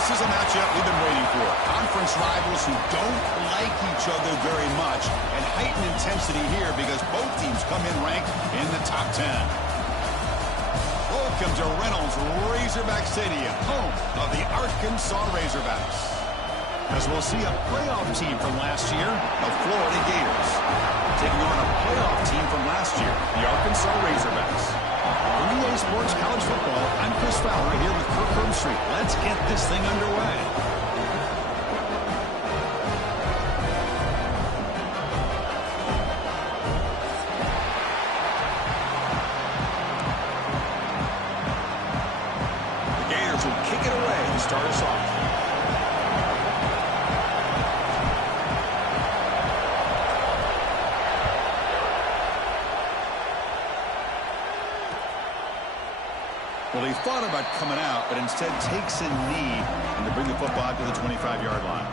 This is a matchup we've been waiting for. Conference rivals who don't like each other very much, and heightened intensity here because both teams come in ranked in the top 10. Welcome to Reynolds Razorback Stadium, home of the Arkansas Razorbacks. As we'll see a playoff team from last year, the Florida Gators, taking on a playoff team from last year, the Arkansas Razorbacks. For EA Sports College Football, I'm Chris Fowler here with Kirk Herbstreit. Let's get this thing underway. The Gators will kick it away to start us off. Well, he thought about coming out, but instead takes a knee and to bring the football to the 25-yard line.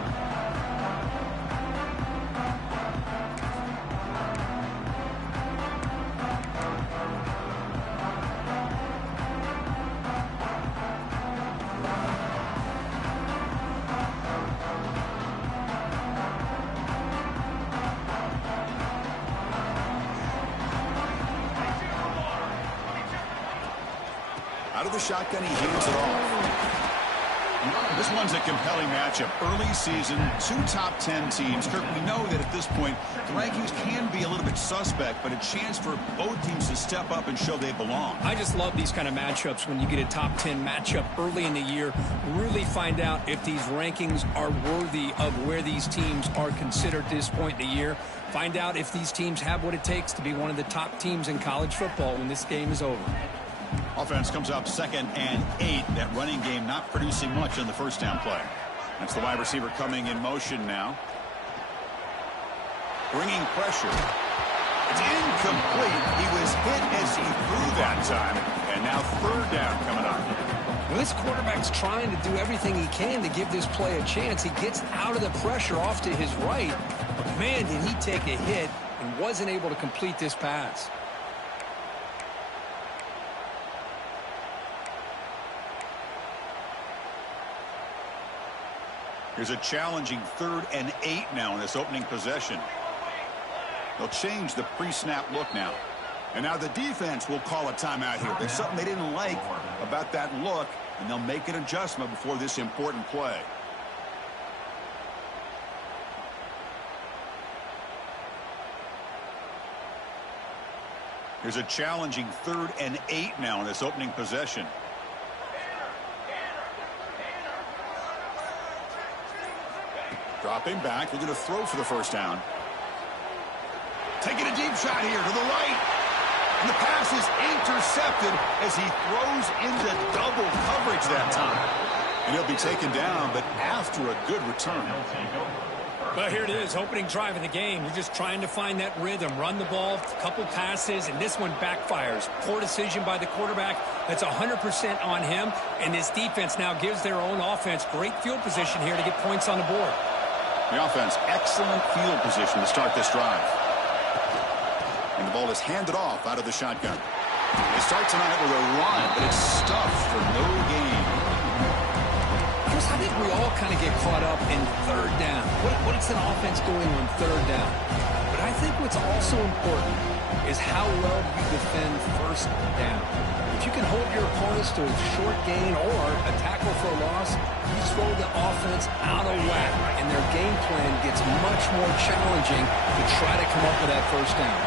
Out of the shotgun, he hands it off. This one's a compelling matchup. Early season, two top 10 teams. Kirk, we know that at this point, the rankings can be a little bit suspect, but a chance for both teams to step up and show they belong. I just love these kind of matchups when you get a top 10 matchup early in the year. Really find out if these rankings are worthy of where these teams are considered at this point in the year. Find out if these teams have what it takes to be one of the top teams in college football when this game is over. Offense comes up 2nd and 8. That running game not producing much on the first down play. That's the wide receiver coming in motion now. Bringing pressure. It's incomplete. He was hit as he threw that time. And now 3rd down coming up. Well, this quarterback's trying to do everything he can to give this play a chance. He gets out of the pressure off to his right. But man, did he take a hit and wasn't able to complete this pass. Here's a challenging 3rd and 8 now in this opening possession. They'll change the pre-snap look now. And now the defense will call a timeout here. There's something they didn't like about that look, and they'll make an adjustment before this important play. Here's a challenging 3rd and 8 now in this opening possession. Dropping back, they're going to throw for the first down. Taking a deep shot here to the right. And the pass is intercepted as he throws into double coverage that time. And he'll be taken down, but after a good return. Well, here it is, opening drive of the game. You're just trying to find that rhythm, run the ball, a couple passes, and this one backfires. Poor decision by the quarterback. That's 100% on him, and this defense now gives their own offense great field position here to get points on the board. The offense, excellent field position to start this drive. And the ball is handed off out of the shotgun. They start tonight with a run, but it's stuffed for no gain. Chris, I think we all kind of get caught up in 3rd down. What is an offense doing on 3rd down? But I think what's also important is how well you defend 1st down. If you can hold your opponents to a short gain or a tackle for a loss, you throw the offense out of whack, and their game plan gets much more challenging to try to come up with that 1st down.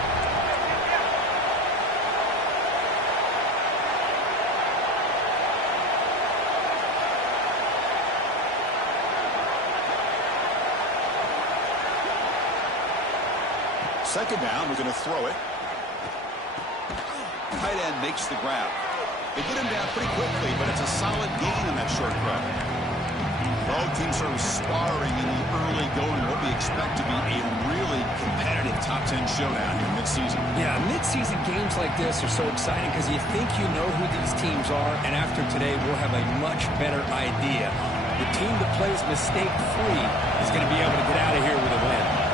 Second down, we're going to throw it. Tight end makes the grab. They get him down pretty quickly, but it's a solid gain on that short grab. Both teams are sparring in the early going. What we expect to be a really competitive top 10 showdown here mid-season. Yeah, mid-season games like this are so exciting because you think you know who these teams are, and after today we'll have a much better idea. The team that plays mistake-free is going to be able to get out of here with a win.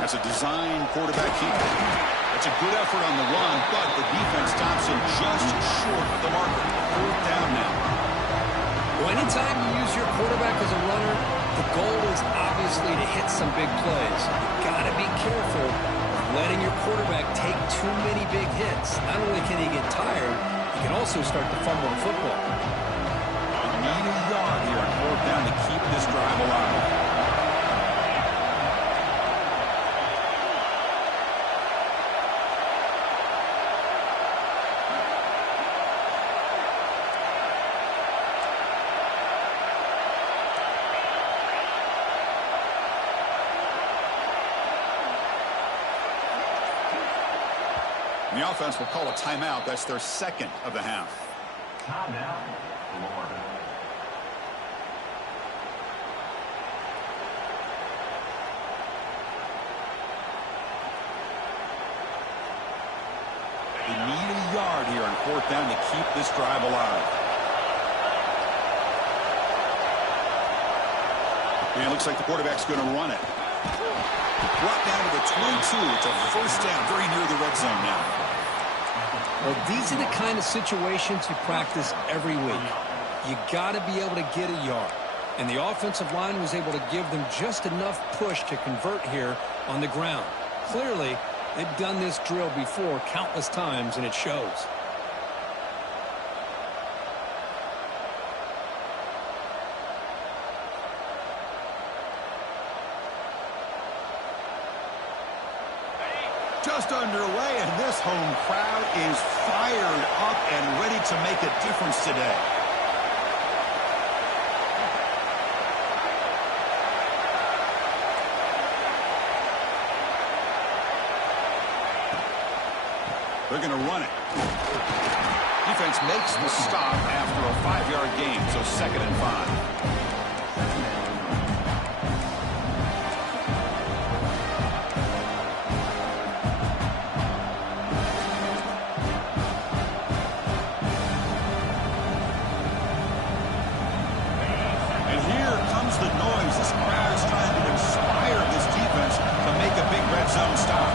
That's a design quarterback keeper. That's a good effort on the run, but the defense stops him just short of the marker. 4th down now. Well, anytime you use your quarterback as a runner, the goal is obviously to hit some big plays. You've got to be careful of letting your quarterback take too many big hits. Not only can he get tired, he can also start to fumble the football. Need a yard here on 4th down to keep this drive alive. The offense will call a timeout. That's their 2nd of the half. Timeout, Florida. They need a yard here on 4th down to keep this drive alive. And it looks like the quarterback's going to run it. Brought down to the 22. It's a 1st down, very near the red zone now. Well, these are the kind of situations you practice every week. You got to be able to get a yard. And the offensive line was able to give them just enough push to convert here on the ground. Clearly, they've done this drill before countless times, and it shows. Just underway, and this home crowd is fired up and ready to make a difference today. They're going to run it. Defense makes the stop after a 5-yard gain, so 2nd and 5. Zone stop.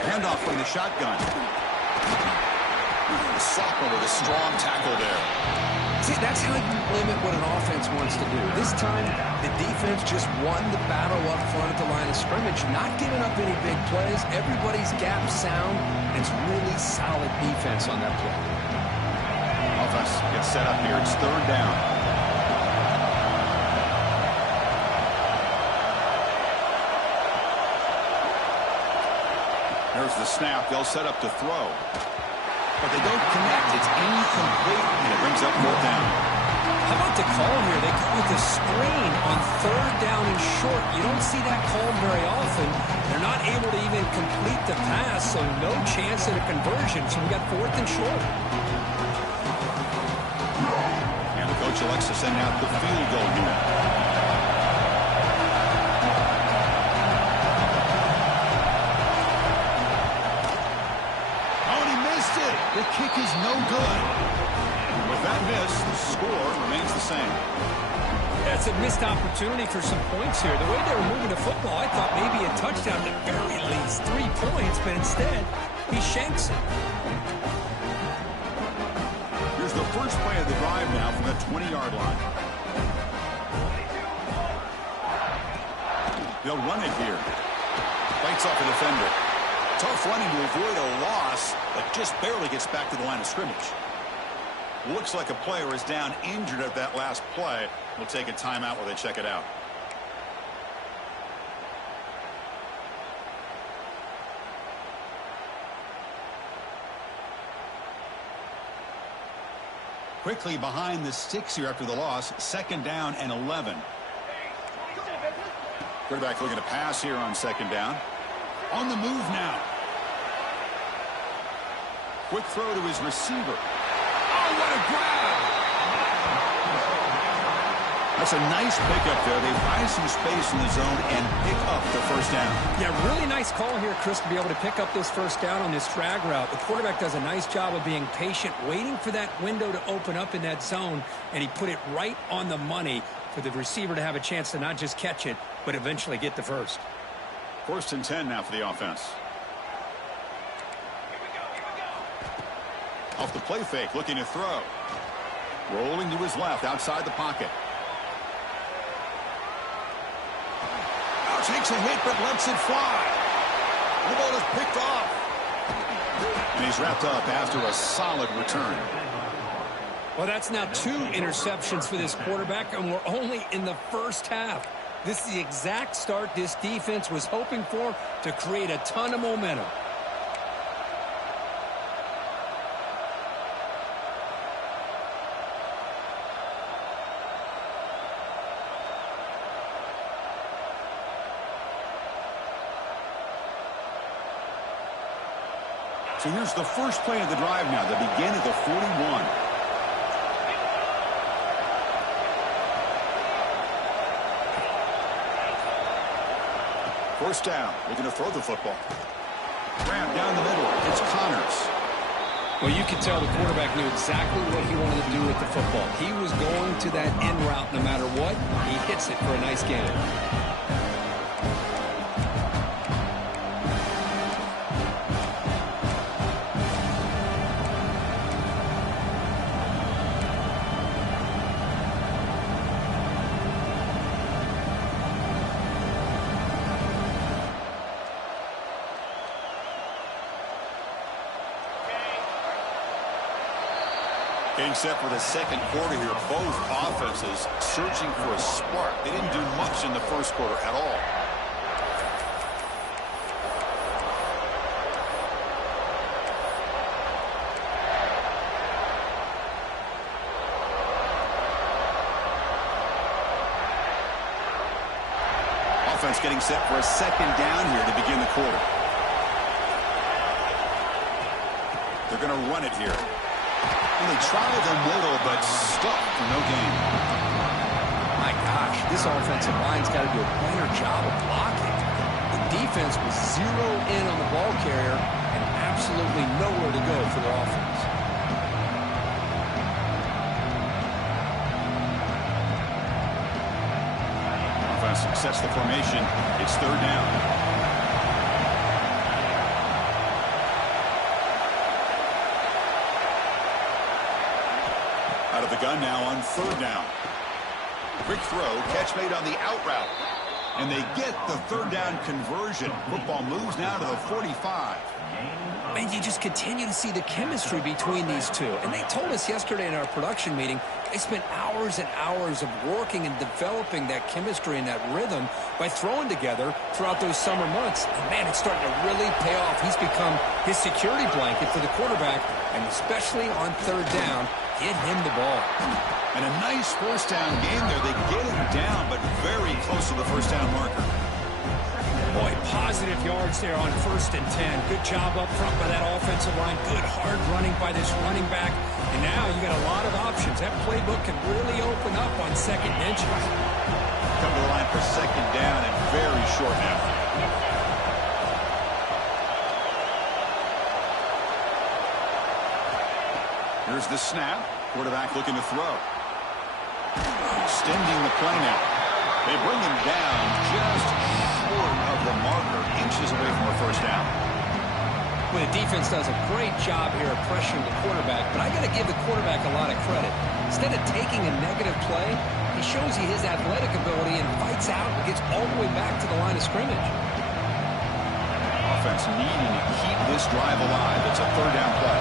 Handoff from the shotgun. The sophomore with a strong tackle there. See, that's how you limit what an offense wants to do. This time, the defense just won the battle up front at the line of scrimmage, not giving up any big plays. Everybody's gap sound, and it's really solid defense on that play. Offense gets set up here. It's 3rd down. There's the snap. They'll set up to throw. But they don't connect. It's incomplete, and it brings up 4th down. How about the call here? They go with the screen on 3rd down and short. You don't see that called very often. They're not able to even complete the pass, so no chance at a conversion. So we got 4th and short. And the coach elects to send out the field goal unit. The kick is no good. With that miss, the score remains the same. That's a missed opportunity for some points here. The way they were moving the football, I thought maybe a touchdown at very least 3 points, but instead, he shanks it. Here's the first play of the drive now from the 20-yard line. They'll run it here. Fights off a defender. Tough running to avoid a loss, but just barely gets back to the line of scrimmage. Looks like a player is down injured at that last play. We'll take a timeout while they check it out. Quickly behind the sticks here after the loss. 2nd down and 11. Quarterback looking to pass here on 2nd down. On the move now. Quick throw to his receiver. Oh, what a grab! That's a nice pickup there. They find some space in the zone and pick up the first down. Yeah, really nice call here, Chris, to be able to pick up this first down on this drag route. The quarterback does a nice job of being patient, waiting for that window to open up in that zone, and he put it right on the money for the receiver to have a chance to not just catch it, but eventually get the first. 1st and 10 now for the offense. Off the play fake, looking to throw. Rolling to his left, outside the pocket. Now takes a hit, but lets it fly. The ball is picked off. And he's wrapped up after a solid return. Well, that's now 2 interceptions for this quarterback, and we're only in the first half. This is the exact start this defense was hoping for to create a ton of momentum. So here's the first play of the drive now. They begin at the 41. First down. Looking to throw the football. Grab down the middle. It's Connors. Well, you could tell the quarterback knew exactly what he wanted to do with the football. He was going to that in route no matter what. He hits it for a nice gain. Getting set for the second quarter here. Both offenses searching for a spark. They didn't do much in the first quarter at all. Offense getting set for a second down here to begin the quarter. They're going to run it here. And they try the middle, but stuck for no gain. My gosh, this offensive line's got to do a better job of blocking. The defense was 0 in on the ball carrier and absolutely nowhere to go for their offense. Offense sets the formation. It's 3rd down. Out of the gun now on 3rd down. Quick throw, catch made on the out route. And they get the 3rd down conversion. Football moves now to the 45. And you just continue to see the chemistry between these two. And they told us yesterday in our production meeting, they spent hours and hours of working and developing that chemistry and that rhythm by throwing together throughout those summer months. And, man, it's starting to really pay off. He's become his security blanket for the quarterback, and especially on 3rd down, get him the ball. And a nice first down game there. They get him down, but very close to the first down marker. Boy, positive yards there on 1st and 10. Good job up front by that offensive line. Good hard running by this running back. And now you got a lot of options. That playbook can really open up on 2nd and inches. Come to the line for 2nd down and very short now. Here's the snap. Quarterback looking to throw. Extending the play now. They bring him down just short of the marker, inches away from a first down. Well, the defense does a great job here of pressuring the quarterback, but I got to give the quarterback a lot of credit. Instead of taking a negative play, he shows you his athletic ability and fights out and gets all the way back to the line of scrimmage. Offense needing to keep this drive alive. It's a 3rd down play.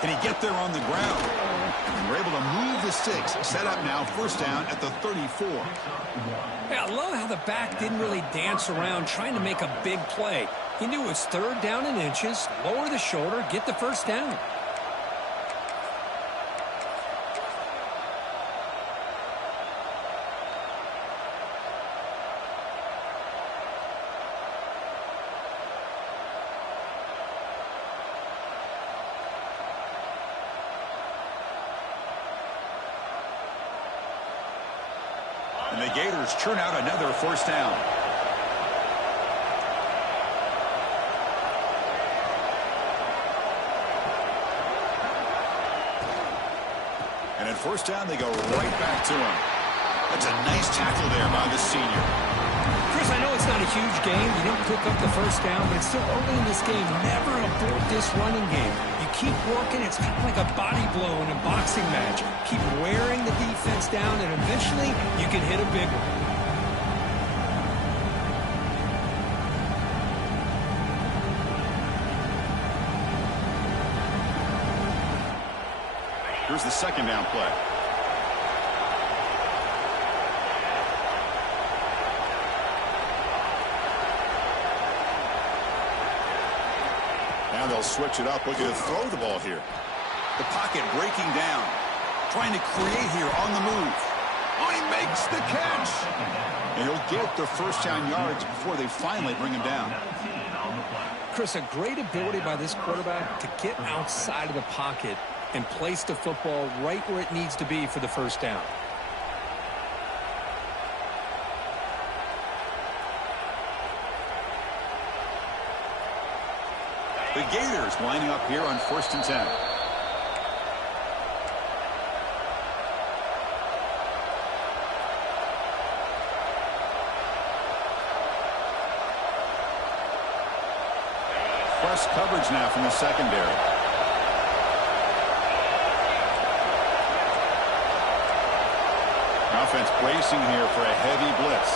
Can he get there on the ground? And we're able to move the 6. Set up now, 1st down at the 34. Yeah, I love how the back didn't really dance around trying to make a big play. He knew it was 3rd down and inches, lower the shoulder, get the first down. And the Gators churn out another first down. And at first down, they go right back to him. That's a nice tackle there by the senior. Chris, I know it's not a huge game. You don't pick up the first down, but it's still early in this game. Never abort this running game. You keep working. It's kind of like a body blow in a boxing match. Keep wearing the defense down, and eventually you can hit a big one. Here's the second down play. Now they'll switch it up, looking to throw the ball here. The pocket breaking down. Trying to create here on the move. Oh, he makes the catch. And he'll get the first down yards before they finally bring him down. Chris, a great ability by this quarterback to get outside of the pocket and place the football right where it needs to be for the first down. The Gators lining up here on 1st and 10. Press coverage now from the secondary. Offense bracing here for a heavy blitz.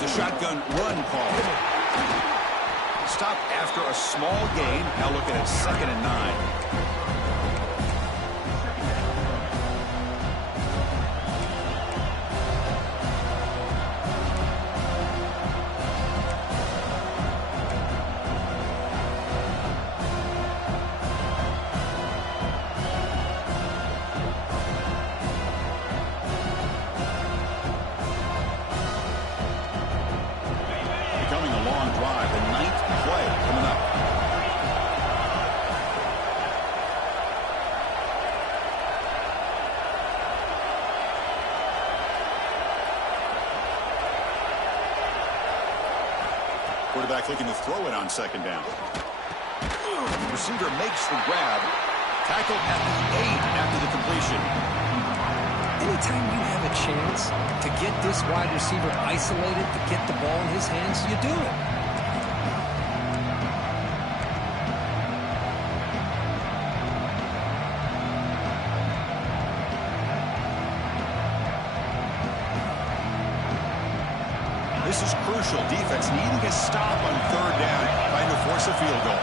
The shotgun run call. Stop after a small gain. Now looking at 2nd and 9. Quarterback looking to throw it on 2nd down. Receiver makes the grab. Tackled at the 8 after the completion. Anytime you have a chance to get this wide receiver isolated, to get the ball in his hands, you do it. This is crucial. Defense needing a stop on 3rd down, trying to force a field goal.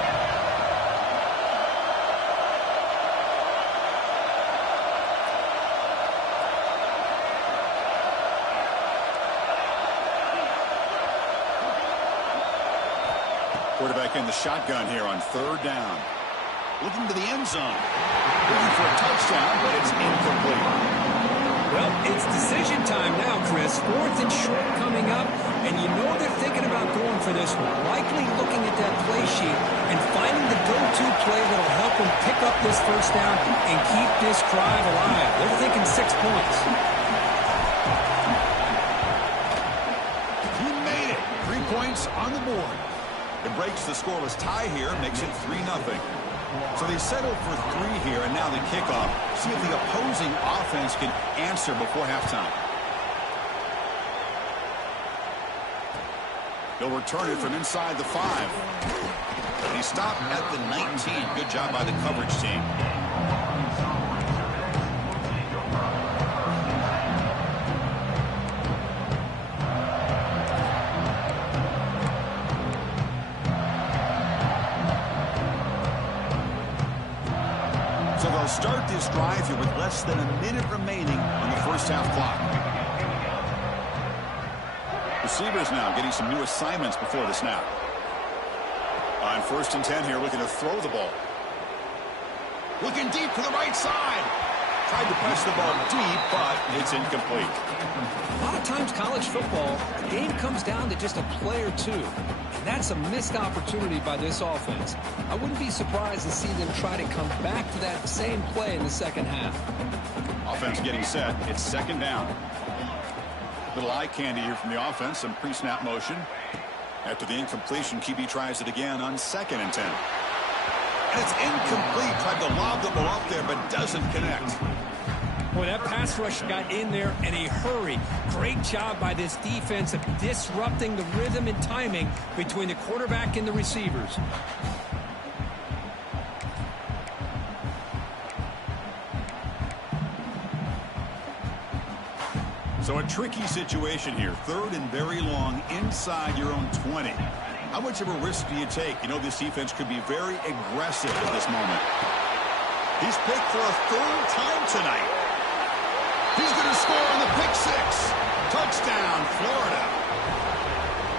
Quarterback in the shotgun here on 3rd down. Looking to the end zone. Looking for a touchdown, but it's incomplete. Well, it's decision time now, Chris. 4th and short coming up, and you know they're thinking about going for this one. Likely looking at that play sheet and finding the go-to play that'll help them pick up this first down and keep this drive alive. They're thinking 6 points. He made it. 3 points on the board. It breaks the scoreless tie here, makes it 3-0. So they settled for 3 here, and now the kickoff. See if the opposing offense can answer before halftime. They'll return it from inside the 5. But he stopped at the 19. Good job by the coverage team. So they'll start this drive here with less than a minute remaining on the first half clock. Receivers now getting some new assignments before the snap. On 1st and 10 here, looking to throw the ball. Looking deep to the right side. Tried to press the ball deep, but it's incomplete. A lot of times college football, the game comes down to just a play or two. And that's a missed opportunity by this offense. I wouldn't be surprised to see them try to come back to that same play in the second half. Offense getting set. It's second down. Little eye candy here from the offense. Some pre-snap motion. After the incompletion, QB tries it again on 2nd and 10. And it's incomplete. Tried to lob the ball up there, but doesn't connect. Boy, that pass rush got in there in a hurry. Great job by this defense of disrupting the rhythm and timing between the quarterback and the receivers. So a tricky situation here. 3rd and very long inside your own 20. How much of a risk do you take? You know this defense could be very aggressive at this moment. He's picked for a 3rd time tonight. He's going to score on the pick 6. Touchdown, Florida.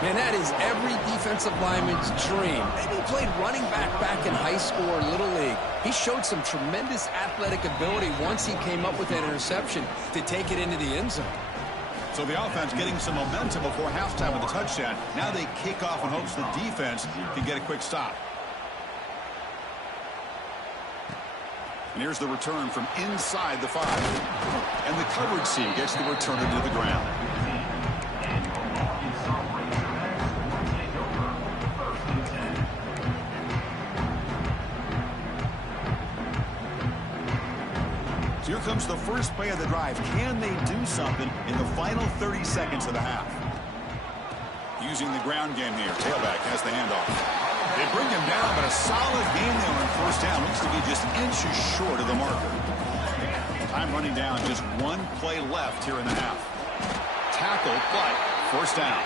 Man, that is every defensive lineman's dream. Maybe he played running back in high school or Little League. He showed some tremendous athletic ability once he came up with that interception to take it into the end zone. So the offense getting some momentum before halftime with the touchdown. Now they kick off in hopes the defense can get a quick stop. And here's the return from inside the 5. And the coverage team gets the returner to the ground. So here comes the first play of the drive. Can they do something in the final 30 seconds of the half? Using the ground game here. Tailback has the handoff. They bring him down, but a solid game there on 1st down. Looks to be just inches short of the marker. Time running down. Just 1 play left here in the half. Tackle, but 1st down.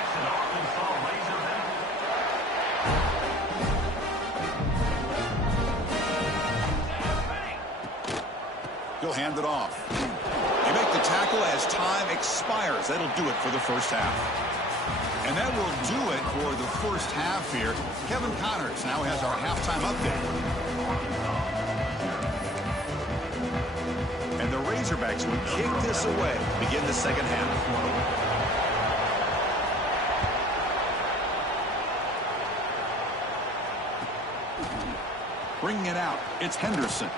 He'll hand it off. They make the tackle as time expires. That'll do it for the 1st half. And that will do it for the 1st half here. Kevin Connors now has our halftime update. And the Razorbacks would kick this away to begin the 2nd half. Bringing it out, it's Henderson.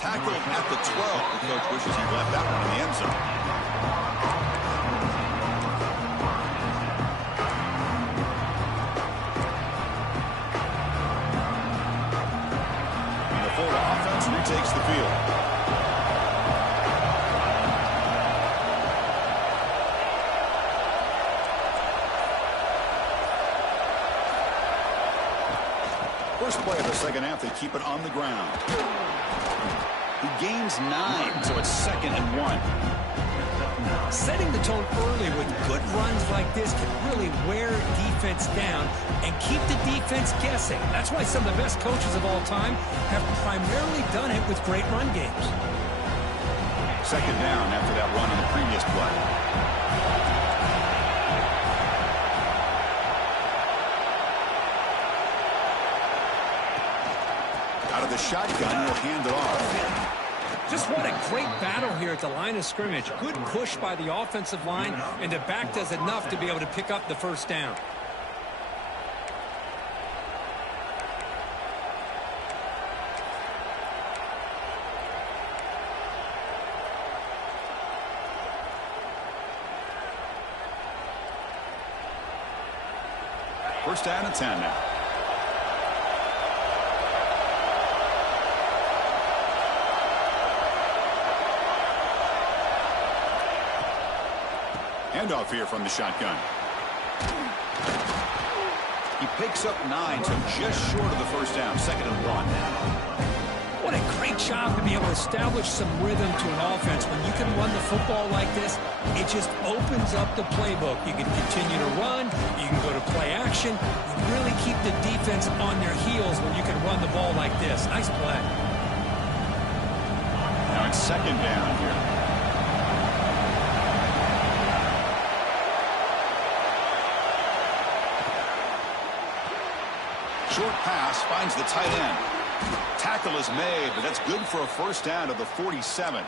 Tackled at the 12. The coach wishes he left that one in the end zone. Takes the field. First play of the 2nd half, they keep it on the ground. He gains 9, so it's 2nd and 1. Setting the tone early with good runs like this can really wear defense down and keep the defense guessing. That's why some of the best coaches of all time have primarily done it with great run games. 2nd down after that run on the previous play. Out of the shotgun, he'll hand it off. Just what a great battle here at the line of scrimmage. Good push by the offensive line, and the back does enough to be able to pick up the 1st down. First down and 10 now. Handoff here from the shotgun. He picks up 9, so just short of the 1st down. 2nd and 1. What a great job to be able to establish some rhythm to an offense. When you can run the football like this, it just opens up the playbook. You can continue to run. You can go to play action. You really keep the defense on their heels when you can run the ball like this. Nice play. Now it's 2nd down here. Short pass finds the tight end. Tackle is made, but that's good for a 1st down to the 47.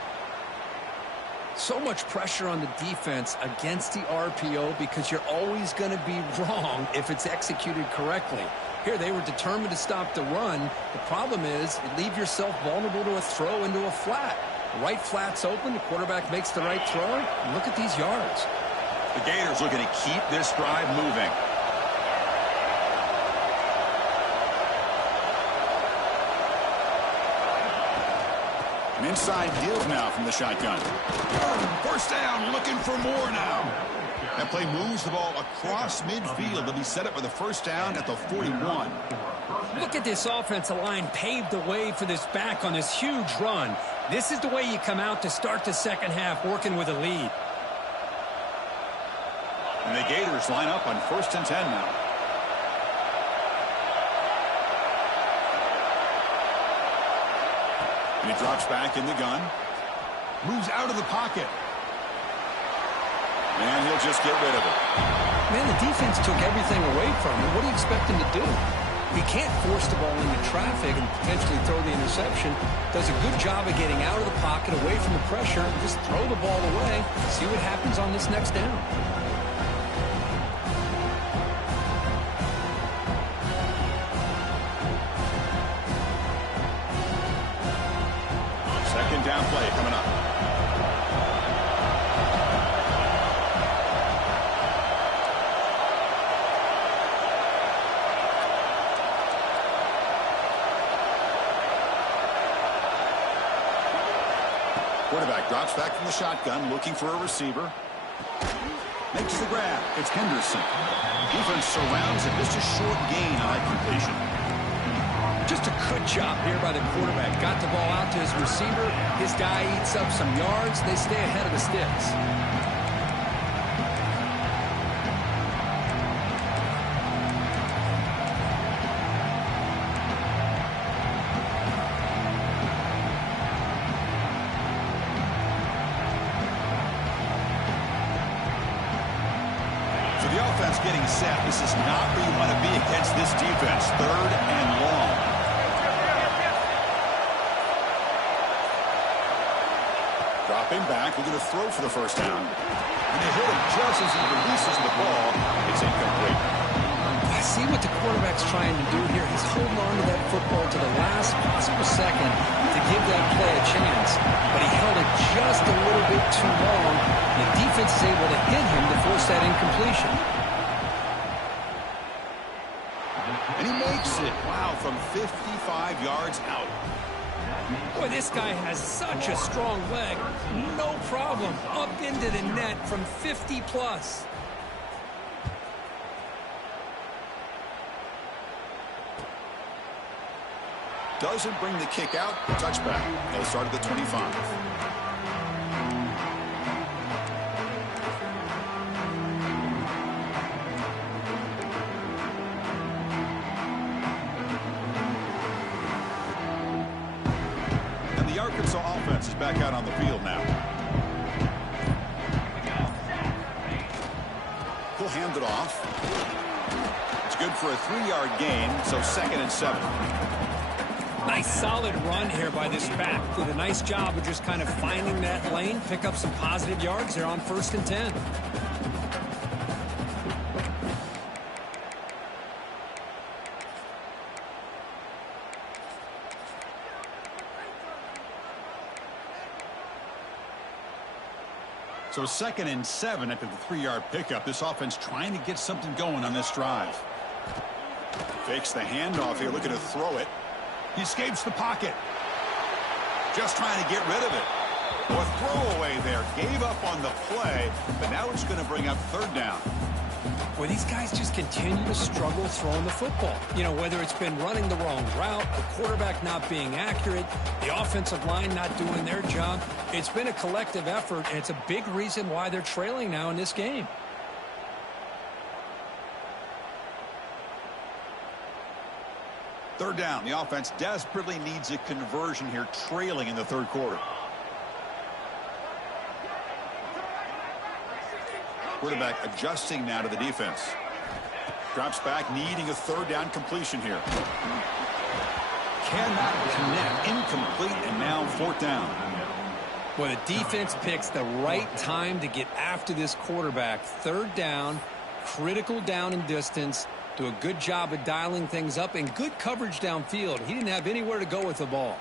So much pressure on the defense against the RPO because you're always going to be wrong if it's executed correctly. Here, they were determined to stop the run. The problem is you leave yourself vulnerable to a throw into a flat. Right flat's open. The quarterback makes the right throw. And look at these yards. The Gators looking to keep this drive moving. An inside give now from the shotgun. First down, looking for more now. That play moves the ball across midfield. They'll be set up with a first down at the 41. Look at this offensive line paved the way for this back on this huge run. This is the way you come out to start the second half, working with a lead. And the Gators line up on 1st and 10 now. And he drops back in the gun. Moves out of the pocket. And he'll just get rid of it. Man, the defense took everything away from him. What do you expect him to do? He can't force the ball into traffic and potentially throw the interception. Does a good job of getting out of the pocket, away from the pressure, and just throw the ball away. See what happens on this next down. Second down play coming up. Quarterback drops back from the shotgun, looking for a receiver. Makes the grab. It's Henderson. Defense surrounds it. Just a short gain on that completion. Just a good job here by the quarterback. Got the ball out to his receiver. His guy eats up some yards. They stay ahead of the sticks. So the offense getting set. This is not where you want to be against this defense. 3rd and long. Dropping back, we're going to throw for the first down. And they hit him just as he releases the ball. It's incomplete. I see what the quarterback's trying to do here. He's holding on to that football to the last possible second to give that play a chance. But he held it just a little bit too long. The defense is able to hit him to force that incompletion. And he makes it. Wow, from 55 yards out. Boy, this guy has such a strong leg. No problem. Up into the net from 50 plus. Doesn't bring the kick out. Touchback. They'll start at the 25. And the Arkansas offense is back out on the field now. He'll hand it off. It's good for a 3-yard gain, so 2nd and 7. Nice solid run here by this back. Did a nice job of just kind of finding that lane, pick up some positive yards there on 1st and 10. So 2nd and 7 after the 3-yard pickup. This offense trying to get something going on this drive. Fakes the handoff here, looking to throw it. He escapes the pocket. Just trying to get rid of it. Or throwaway there. Gave up on the play, but now it's going to bring up 3rd down. Well, these guys just continue to struggle throwing the football. You know, whether it's been running the wrong route, the quarterback not being accurate, the offensive line not doing their job. It's been a collective effort, and it's a big reason why they're trailing now in this game. Third down. The offense desperately needs a conversion here, trailing in the 3rd quarter. Quarterback adjusting now to the defense. Drops back, needing a 3rd down completion here. Cannot connect. Incomplete, and now 4th down. Well, the defense picks the right time to get after this quarterback. 3rd down, critical down and distance. Do a good job of dialing things up and good coverage downfield. He didn't have anywhere to go with the ball.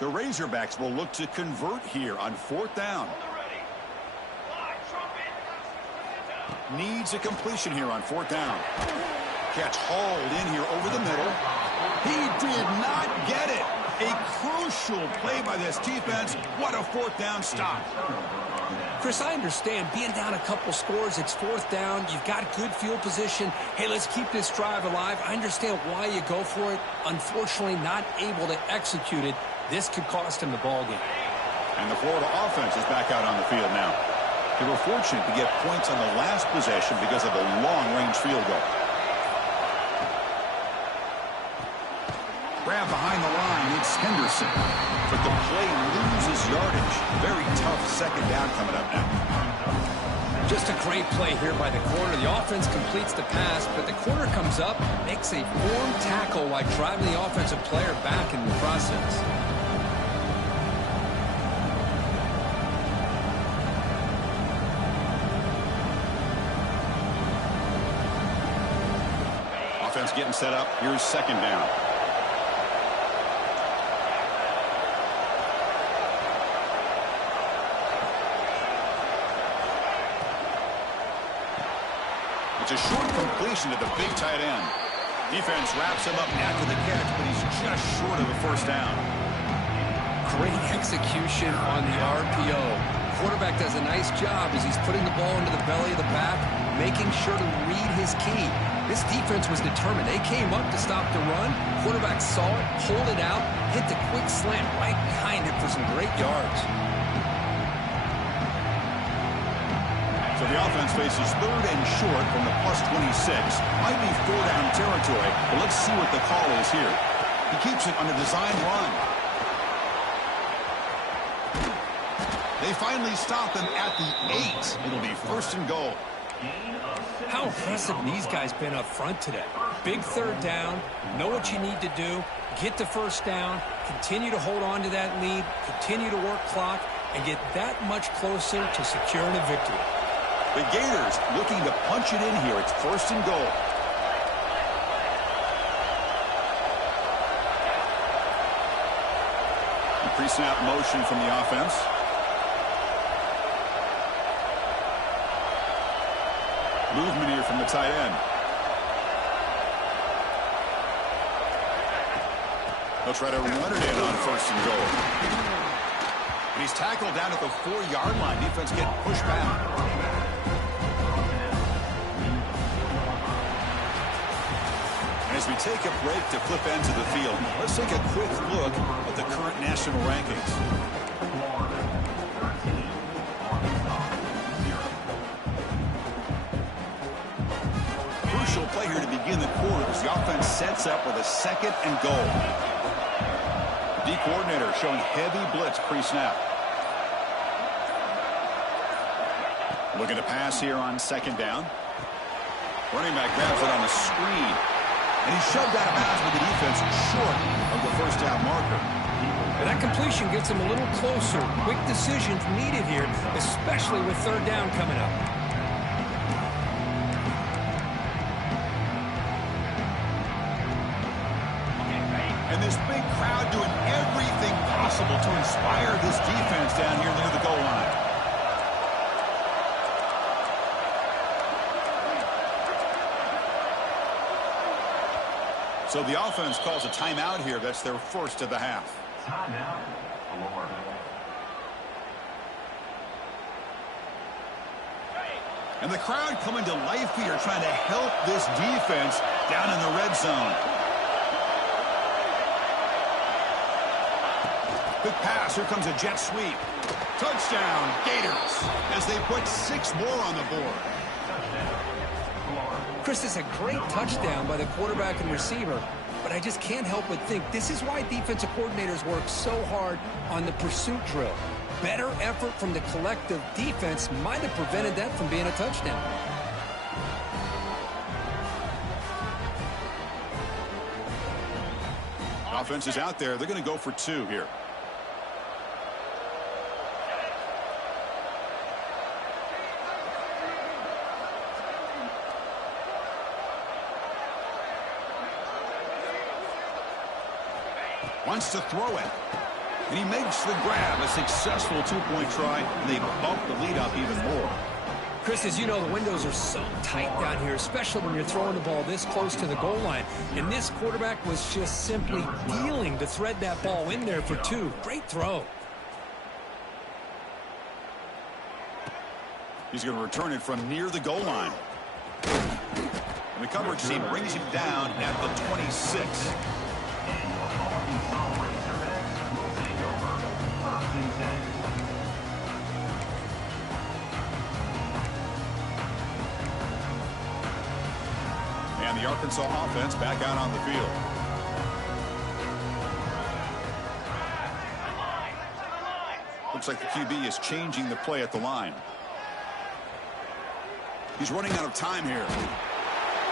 The Razorbacks will look to convert here on 4th down. Needs a completion here on 4th down. Catch hauled in here over the middle. He did not get it. A crucial play by this defense. What a 4th down stop. Chris, I understand being down a couple scores. It's 4th down. You've got good field position. Hey, let's keep this drive alive. I understand why you go for it. Unfortunately, not able to execute it. This could cost him the ball game. And the Florida offense is back out on the field now. They were fortunate to get points on the last possession because of a long-range field goal. Grab behind the line, it's Henderson. But the play loses yardage. Very tough 2nd down coming up now. Just a great play here by the corner. The offense completes the pass, but the corner comes up, makes a form tackle while driving the offensive player back in the process. Offense getting set up. Here's 2nd down. It's a short completion to the big tight end. Defense wraps him up after the catch, but he's just short of a 1st down. Great execution on the RPO. Quarterback does a nice job as he's putting the ball into the belly of the back, making sure to read his key. This defense was determined. They came up to stop the run. Quarterback saw it, pulled it out, hit the quick slant right behind it for some great yards. So the offense faces 3rd and short from the +26. Might be 4-down territory, but let's see what the call is here. He keeps it on a design run. They finally stop him at the 8. It'll be 1st and goal. How impressive these guys been up front today. Big 3rd down, know what you need to do, get the 1st down, continue to hold on to that lead, continue to work clock, and get that much closer to securing a victory. The Gators looking to punch it in here. It's 1st and goal. Pre-snap motion from the offense. Movement here from the tight end. They'll try to run it in on 1st and goal. And he's tackled down at the 4-yard line. Defense getting pushed back. As we take a break to flip ends of the field, let's take a quick look at the current national rankings. Crucial play here to begin the quarter as the offense sets up with a 2nd and goal. The D coordinator showing heavy blitz pre-snap. Looking to pass here on 2nd down. Running back grabs it on the screen. And he's shoved out of bounds with the defense short of the 1st down marker. And that completion gets him a little closer. Quick decisions needed here, especially with 3rd down coming up. And this big crowd doing everything possible to inspire this defense down here near the goal line. So the offense calls a timeout here. That's their 1st of the half. Timeout, Florida. And the crowd coming to life here, trying to help this defense down in the red zone. Quick pass. Here comes a jet sweep. Touchdown, Gators, as they put 6 more on the board. Chris, is a great touchdown by the quarterback and receiver, but I just can't help but think this is why defensive coordinators work so hard on the pursuit drill. Better effort from the collective defense might have prevented that from being a touchdown. Offense is out there. They're going to go for 2 here. Wants to throw it. And he makes the grab, a successful two-point try, and they bump the lead up even more. Chris, as you know, the windows are so tight down here, especially when you're throwing the ball this close to the goal line. And this quarterback was just simply dealing to thread that ball in there for two. Great throw. He's going to return it from near the goal line. And the coverage team brings him down at the 26. And the Arkansas offense back out on the field. Looks like the QB is changing the play at the line. He's running out of time here.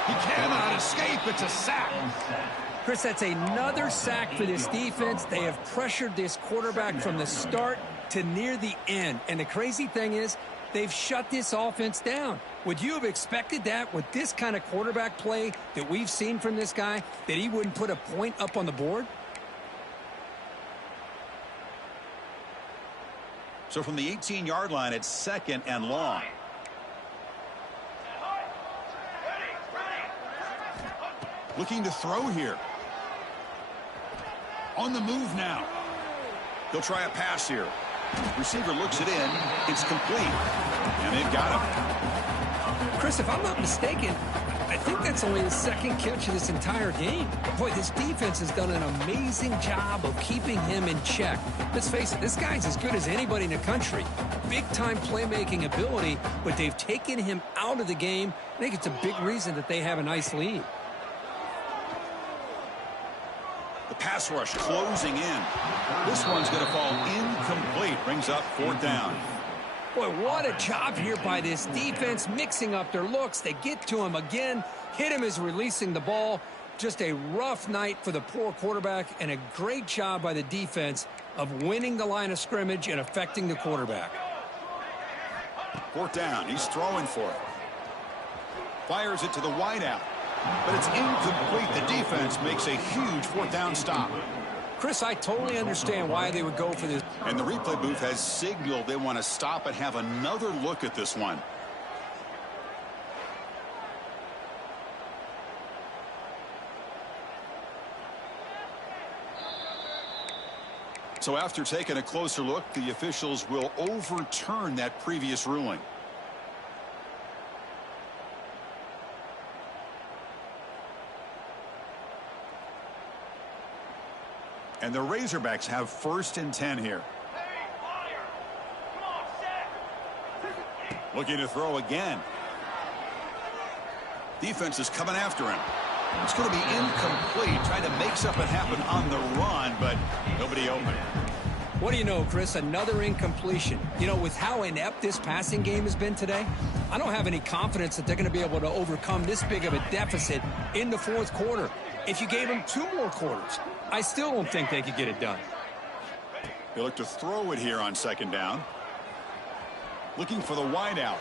He cannot escape. It's a sack. Chris, that's another sack for this defense. They have pressured this quarterback from the start to near the end. And the crazy thing is, they've shut this offense down. Would you have expected that with this kind of quarterback play that we've seen from this guy, that he wouldn't put a point up on the board? So from the 18-yard line, it's 2nd and long. Looking to throw here. On the move now. He'll try a pass here. Receiver looks it in. It's complete. And they've got him. Chris, if I'm not mistaken, I think that's only his second catch of this entire game. Boy, this defense has done an amazing job of keeping him in check. Let's face it, this guy's as good as anybody in the country. Big-time playmaking ability, but they've taken him out of the game. I think it's a big reason that they have a nice lead. The pass rush closing in. This one's going to fall incomplete. Brings up 4th down. Boy, what a job here by this defense, mixing up their looks. They get to him again, hit him as releasing the ball. Just a rough night for the poor quarterback, and a great job by the defense of winning the line of scrimmage and affecting the quarterback. 4th down. He's throwing for it. Fires it to the wideout. But it's incomplete. The defense makes a huge 4th down stop. Chris, I totally understand why they would go for this. And the replay booth has signaled they want to stop and have another look at this one. So after taking a closer look, the officials will overturn that previous ruling. And the Razorbacks have 1st and 10 here. Looking to throw again. Defense is coming after him. It's going to be incomplete. Trying to make something happen on the run, but nobody open. What do you know, Chris? Another incompletion. You know, with how inept this passing game has been today, I don't have any confidence that they're going to be able to overcome this big of a deficit in the 4th quarter. If you gave them 2 more quarters, I still don't think they could get it done. They look to throw it here on 2nd down. Looking for the wideout.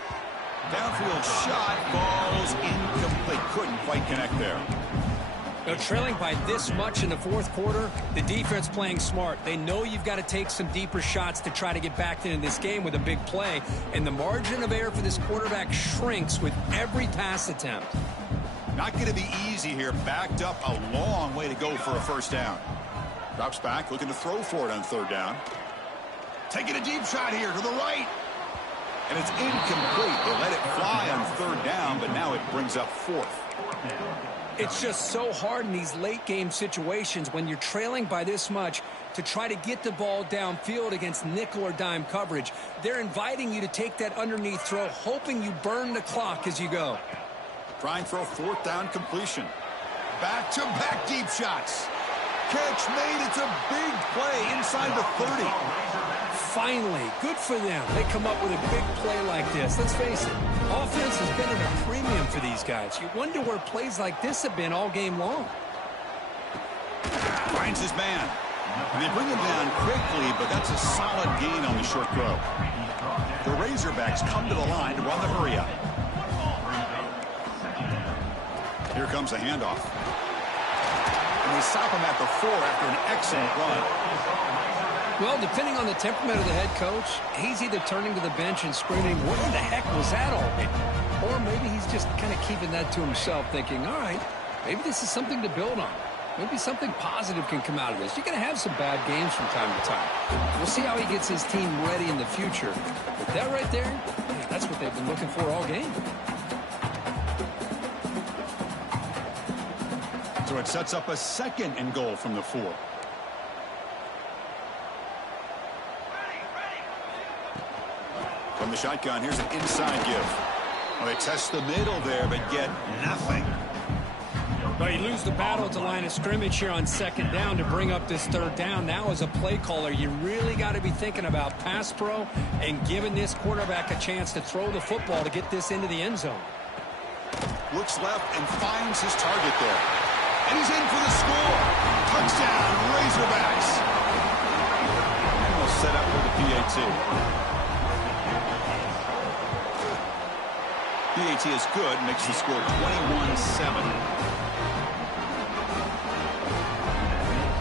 Downfield shot falls incomplete. Couldn't quite connect there. Now, trailing by this much in the 4th quarter, the defense playing smart. They know you've got to take some deeper shots to try to get back into this game with a big play. And the margin of error for this quarterback shrinks with every pass attempt. Not going to be easy here. Backed up a long way to go for a 1st down. Drops back, looking to throw for it on 3rd down. Taking a deep shot here to the right. And it's incomplete. They let it fly on 3rd down, but now it brings up 4th. It's just so hard in these late game situations when you're trailing by this much to try to get the ball downfield against nickel or dime coverage. They're inviting you to take that underneath throw, hoping you burn the clock as you go. Trying for a 4th down completion. Back-to-back deep shots. Catch made. It's a big play inside the 30. Finally, good for them. They come up with a big play like this. Let's face it, offense has been at a premium for these guys. You wonder where plays like this have been all game long. Finds his man. And they bring him down quickly, but that's a solid gain on the short throw. The Razorbacks come to the line to run the hurry-up. Here comes a handoff. And they stop him at the 4 after an excellent run. Well, depending on the temperament of the head coach, he's either turning to the bench and screaming, what the heck was that all mean? Or maybe he's just kind of keeping that to himself, thinking, all right, maybe this is something to build on. Maybe something positive can come out of this. You're going to have some bad games from time to time. We'll see how he gets his team ready in the future. But that right there, yeah, that's what they've been looking for all game. So it sets up a 2nd and goal from the 4. From the shotgun, here's an inside give. Well, they test the middle there, but get nothing. Well, you lose the battle at the line of scrimmage here on 2nd down to bring up this 3rd down. Now, as a play caller, you really got to be thinking about pass pro and giving this quarterback a chance to throw the football to get this into the end zone. Looks left and finds his target there. And he's in for the score. Touchdown, Razorbacks. And we'll set up for the PAT. PAT is good, makes the score 21-7.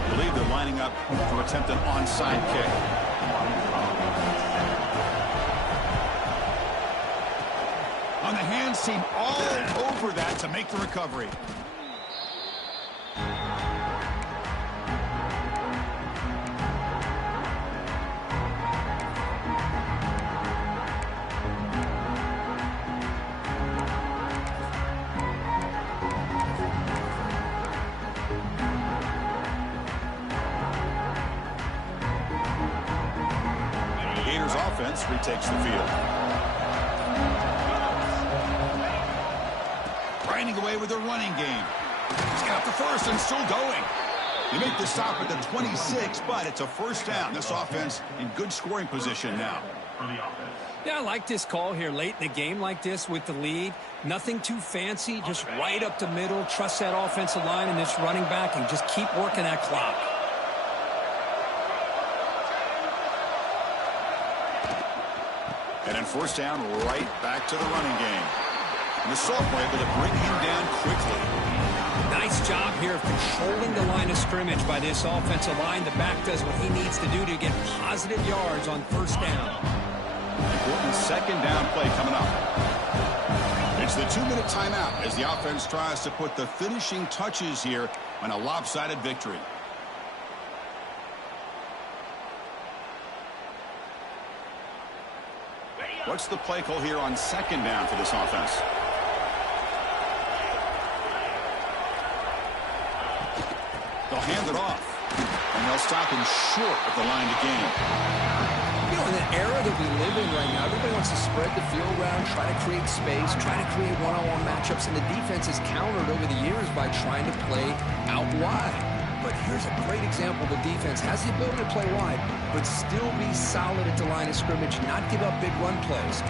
I believe they're lining up to attempt an onside kick. On the hands team all over that to make the recovery. Gators offense retakes the field. Grinding away with their running game. He's got the first and still going. They make the stop at the 26, but it's a 1st down. This offense in good scoring position now. Yeah, I like this call here late in the game like this with the lead. Nothing too fancy, just right up the middle. Trust that offensive line and this running back and just keep working that clock. And then 1st down, right back to the running game. And the sophomore able to bring him down quickly. Nice job here of controlling the line of scrimmage by this offensive line. The back does what he needs to do to get positive yards on 1st down. Important 2nd down play coming up. It's the 2-minute timeout as the offense tries to put the finishing touches here on a lopsided victory. What's the play call here on 2nd down for this offense? They'll hand it off, and they'll stop him short of the line to gain. You know, in the era that we live in right now, everybody wants to spread the field around, try to create space, try to create one-on-one matchups, and the defense is countered over the years by trying to play out wide. But here's a great example. The defense has the ability to play wide, but still be solid at the line of scrimmage, not give up big run plays.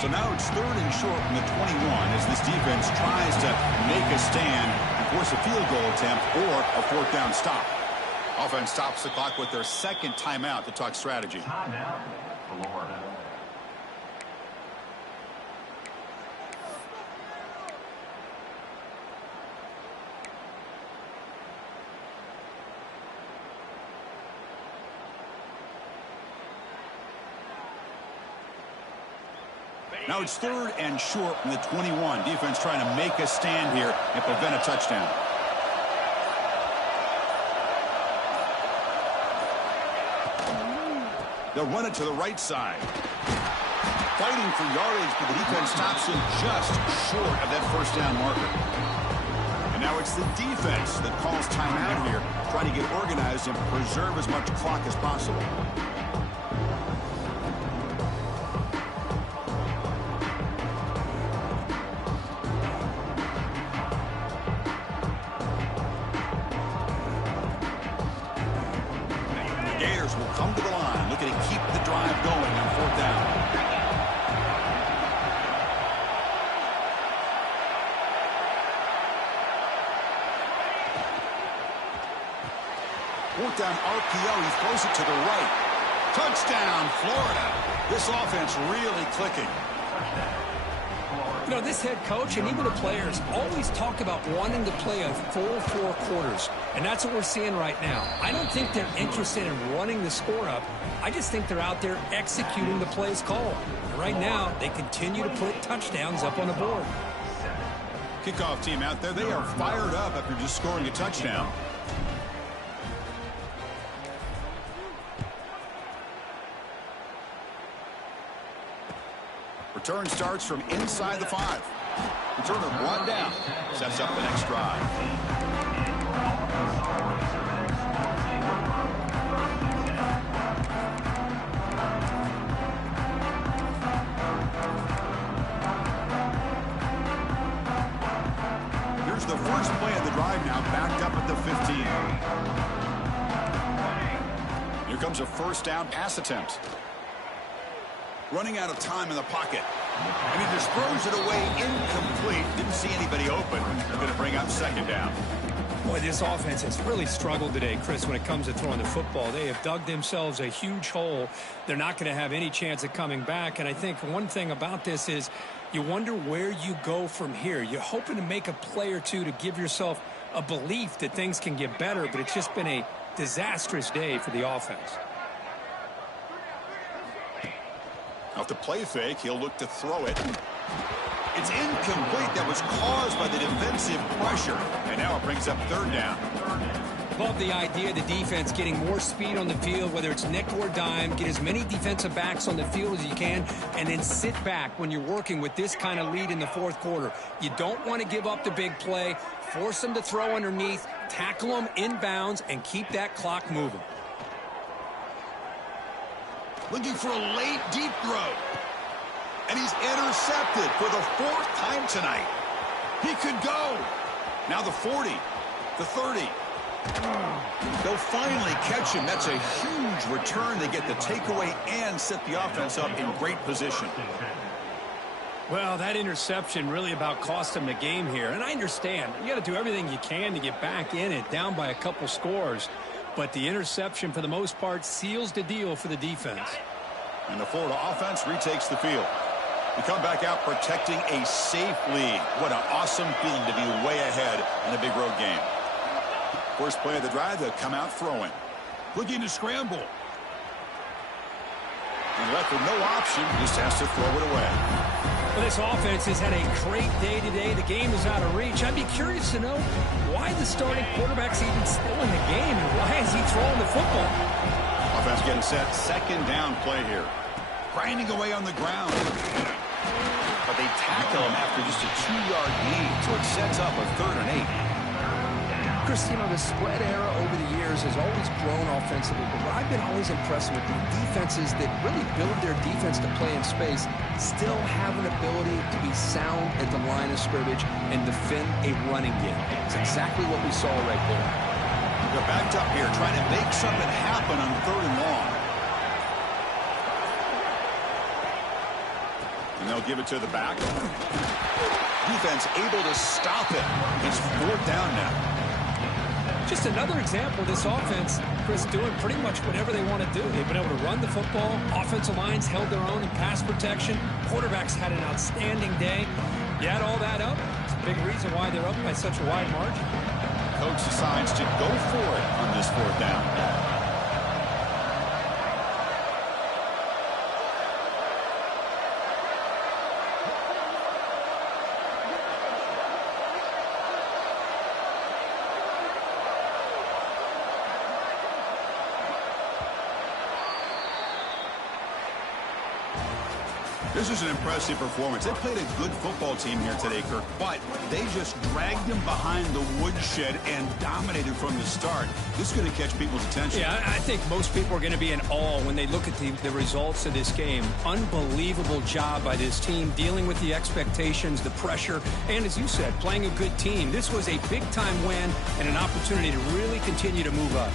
So now it's 3rd and short from the 21 as this defense tries to make a stand and force a field goal attempt or a 4th down stop. Offense stops the clock with their 2nd timeout to talk strategy. Timeout, Florida. Now it's 3rd and short from the 21. Defense trying to make a stand here and prevent a touchdown. They'll run it to the right side. Fighting for yardage, but the defense stops him just short of that 1st down marker. And now it's the defense that calls timeout here, trying to get organized and preserve as much clock as possible. Gators will come to the line, looking to keep the drive going on 4th down. 4th down RPO, he throws it to the right. Touchdown, Florida. This offense really clicking. You know, this head coach and even the players always talk about wanting to play a full 4 quarters, and that's what we're seeing right now. I don't think they're interested in running the score up. I just think they're out there executing the plays called. And right now, they continue to put touchdowns up on the board. Kickoff team out there, they are fired up after just scoring a touchdown. Return starts from inside the 5. Returner brought down. Sets up the next drive. Here's the first play of the drive now, backed up at the 15. Here comes a first down pass attempt. Running out of time in the pocket. And he just throws it away incomplete. Didn't see anybody open. Going to bring up second down. Boy, this offense has really struggled today, Chris, when it comes to throwing the football. They have dug themselves a huge hole. They're not going to have any chance of coming back. And I think one thing about this is you wonder where you go from here. You're hoping to make a play or two to give yourself a belief that things can get better, but it's just been a disastrous day for the offense. Off the play fake, he'll look to throw it. It's incomplete. That was caused by the defensive pressure. And now it brings up third down. Love the idea of the defense getting more speed on the field, whether it's nickel or dime. Get as many defensive backs on the field as you can, and then sit back when you're working with this kind of lead in the 4th quarter. You don't want to give up the big play. Force them to throw underneath, tackle them inbounds, and keep that clock moving. Looking for a late, deep throw. And he's intercepted for the 4th time tonight. He could go. Now the 40, the 30. They'll finally catch him. That's a huge return. They get the takeaway and set the offense up in great position. Well, that interception really about cost them the game here. And I understand. You got to do everything you can to get back in it, down by a couple scores. But the interception, for the most part, seals the deal for the defense. And the Florida offense retakes the field. We come back out protecting a safe lead. What an awesome feeling to be way ahead in a big road game. First play of the drive, they'll come out throwing. Looking to scramble. And left with no option, just has to throw it away. Well, this offense has had a great day today. The game is out of reach. I'd be curious to know why the starting quarterback's even still in the game, and why is he throwing the football? Offense getting set. Second down play here. Grinding away on the ground. But they tackle him after just a 2-yard lead, so it sets up a 3rd and 8. Chris, you know, the spread era over the years has always grown offensively, but what I've been always impressed with the defenses that really build their defense to play in space still have an ability to be sound at the line of scrimmage and defend a running game. It's exactly what we saw right there. They're backed up here, trying to make something happen on 3rd and long. And they'll give it to the back. Defense able to stop it. It's 4th down now. Just another example of this offense, Chris, doing pretty much whatever they want to do. They've been able to run the football. Offensive lines held their own in pass protection. Quarterbacks had an outstanding day. You add all that up, it's a big reason why they're up by such a wide margin. Coach decides to go for it on this 4th down. This is an impressive performance. They played a good football team here today, Kirk, but they just dragged them behind the woodshed and dominated from the start. This is going to catch people's attention. Yeah, I think most people are going to be in awe when they look at the results of this game. Unbelievable job by this team, dealing with the expectations, the pressure, and as you said, playing a good team. This was a big-time win and an opportunity to really continue to move up.